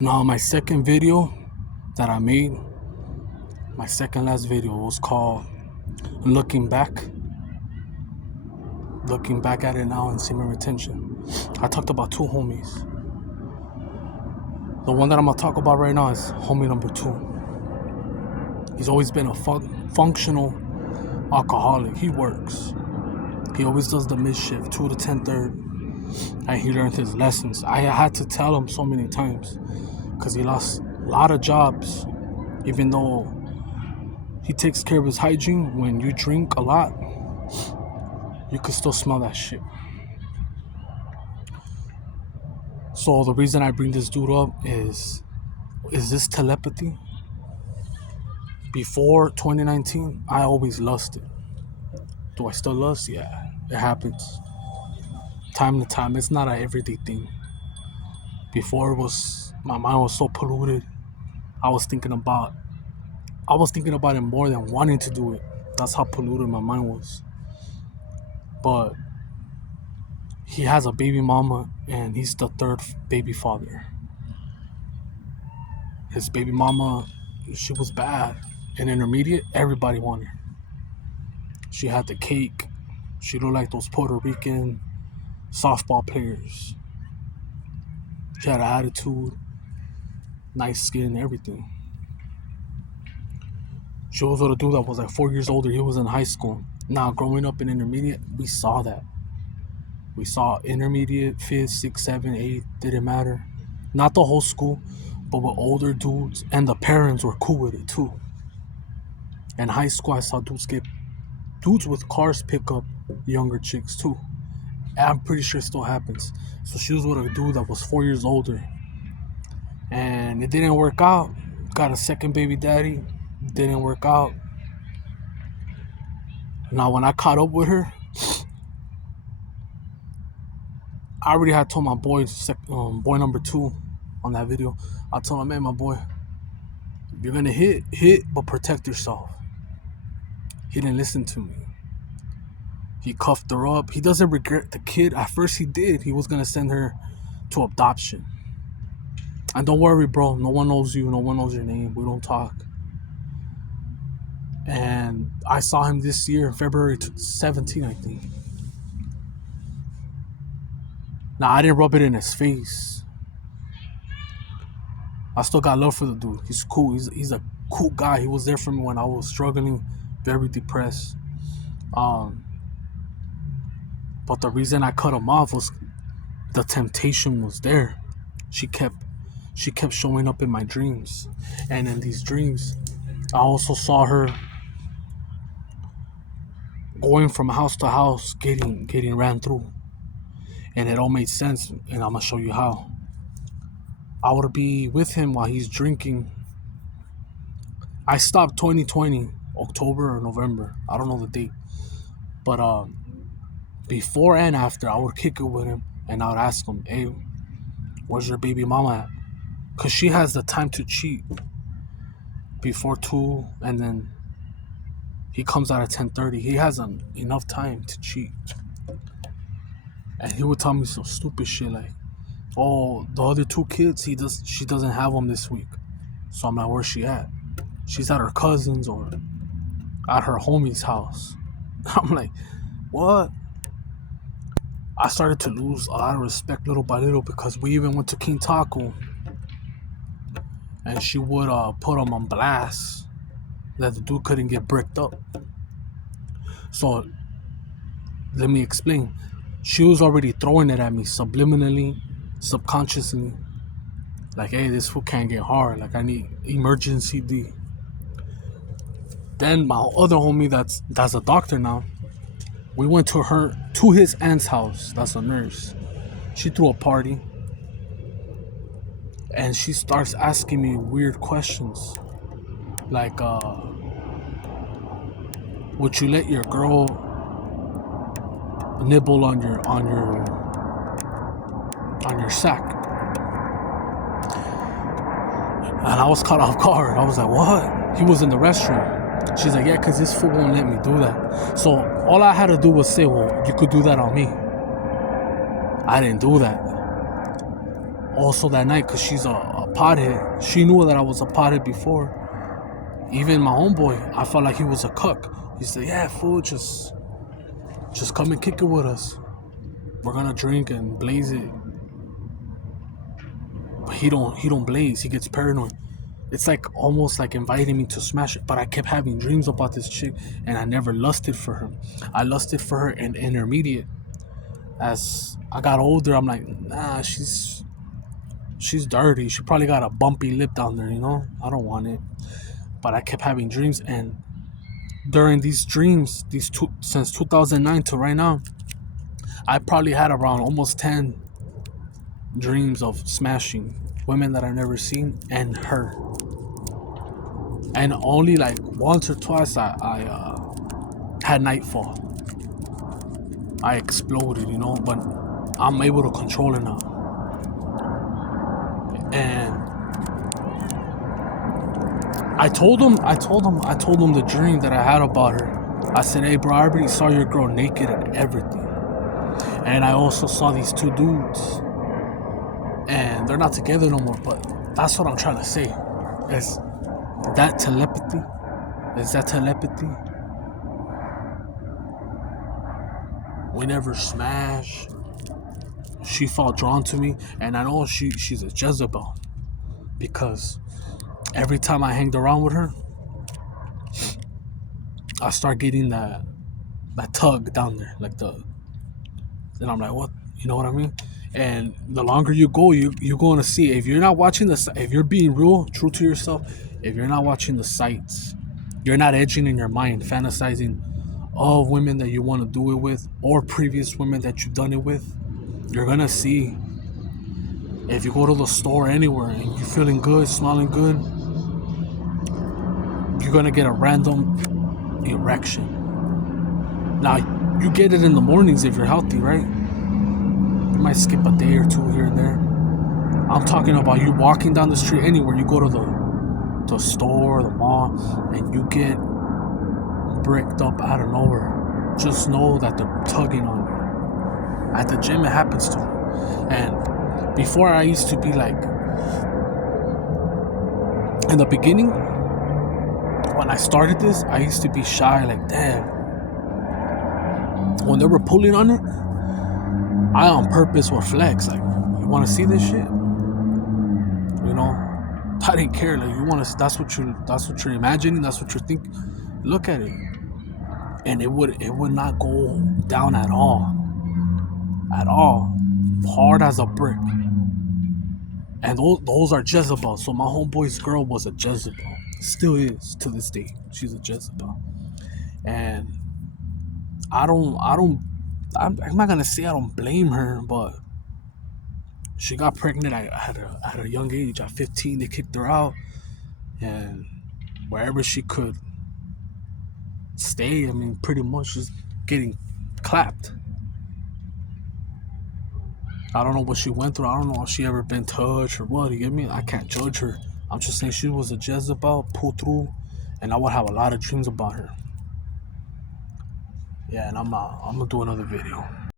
Now, my second video that I made, my second last video was called Looking Back. Looking back at it now in semen retention. I talked about two homies. The one that I'm going to talk about right now is homie number 2. He's always been a functional alcoholic. He works. He always does the mid-shift, 2 to 10:30. And he learned his lessons. I had to tell him so many times because he lost a lot of jobs. Even though he takes care of his hygiene, when you drink a lot, you can still smell that shit. So the reason I bring this dude up is this telepathy? Before 2019, I always lusted. Do I still lust? Yeah, it happens. Time to time, it's not an everyday thing. Before my mind was so polluted. I was thinking about it more than wanting to do it. That's how polluted my mind was. But he has a baby mama, and he's the third baby father. His baby mama, she was bad. In intermediate, everybody wanted her. She had the cake. She looked like those Puerto Rican softball players. She had an attitude, nice skin, everything. She was with a dude that was like 4 years older. He was in high school. Now, growing up in intermediate, we saw that. We saw intermediate, 5th, 6th, 7th, 8th, didn't matter. Not the whole school, but with older dudes, and the parents were cool with it too. In high school, I saw dudes with cars pick up younger chicks too. And I'm pretty sure it still happens. So she was with a dude that was 4 years older. And it didn't work out. Got a second baby daddy. Didn't work out. Now, when I caught up with her, I already had told my boy number 2 on that video. I told him, man, my boy, you're gonna hit, but protect yourself. He didn't listen to me. He cuffed her up. He doesn't regret the kid. At first he did. He was gonna send her to adoption. And don't worry, bro. No one knows you. No one knows your name. We don't talk. And I saw him this year, February 17, I think. Now, I didn't rub it in his face. I still got love for the dude. He's cool. He's a cool guy. He was there for me when I was struggling, very depressed. But the reason I cut him off was the temptation was there. She kept showing up in my dreams. And in these dreams, I also saw her going from house to house, getting ran through. And it all made sense, and I'm gonna show you how. I would be with him while he's drinking. I stopped 2020, October or November. I don't know the date. But before and after, I would kick it with him, and I would ask him, hey, where's your baby mama at? Because she has the time to cheat before 2, and then he comes out at 10:30. He has enough time to cheat. And he would tell me some stupid shit like, oh, the other 2 kids, she doesn't have them this week. So I'm like, where's she at? She's at her cousin's or at her homie's house. I'm like, what? I started to lose a lot of respect little by little because we even went to King Taco. And she would put him on blast that the dude couldn't get bricked up. So let me explain. She was already throwing it at me subliminally, subconsciously. Like, hey, this food can't get hard. Like, I need emergency D. Then my other homie that's a doctor now, we went to his aunt's house. That's a nurse. She threw a party. And she starts asking me weird questions. Like, would you let your girl nibble on your sack? And I was caught off guard. I was like, what? He was in the restroom. She's like, yeah, because this fool won't let me do that. So all I had to do was say, well, you could do that on me. I didn't do that. Also that night, because she's a pothead. She knew that I was a pothead before. Even my homeboy, I felt like he was a cuck. He said, "Yeah, fool, just come and kick it with us. We're gonna drink and blaze it." But he don't blaze. He gets paranoid. It's like almost like inviting me to smash it. But I kept having dreams about this chick, and I never lusted for her. I lusted for her in intermediate. As I got older, I'm like, nah, she's dirty. She probably got a bumpy lip down there, you know? I don't want it. But I kept having dreams, and during these dreams, since 2009 to right now, I probably had around almost 10 dreams of smashing women that I've never seen and her. And only like once or twice I had nightfall. I exploded, you know, but I'm able to control it now. And I told him the dream that I had about her. I said, "Hey bro, I already saw your girl naked and everything. And I also saw these two dudes. And they're not together no more, but that's what I'm trying to say. Is that telepathy? Is that telepathy? We never smashed. She felt drawn to me, and I know she's a Jezabel. Because every time I hanged around with her, I start getting that tug down there, like and I'm like, what? You know what I mean? And the longer you go, you're going to see. If you're not watching if you're being real, true to yourself, if you're not watching the sights, you're not edging in your mind, fantasizing of women that you want to do it with, or previous women that you've done it with, you're going to see. If you go to the store anywhere and you're feeling good, smelling good, you're going to get a random erection. Now, you get it in the mornings if you're healthy, right? You might skip a day or two here and there. I'm talking about you walking down the street anywhere. You go to the store, the mall, and you get bricked up out of nowhere. Just know that they're tugging on you. At the gym, it happens to me. And before, I used to be like, in the beginning, when I started this, I used to be shy, like, damn. When they were pulling on it, I on purpose would flex, like, you want to see this shit? You know, I didn't care. Like, you want to? That's what you're imagining. That's what you're thinking. Look at it, and it would not go down at all, hard as a brick. And those are Jezebel. So my homeboy's girl was a Jezebel, still is to this day. She's a Jezebel, and I'm not gonna say I don't blame her, but she got pregnant at a young age. At 15, they kicked her out, and wherever she could stay, I mean, pretty much just getting clapped. I don't know what she went through. I don't know if she ever been touched or what. You get me? I can't judge her. I'm just saying she was a Jezebel, pulled through, and I would have a lot of dreams about her. Yeah, and I'm gonna do another video.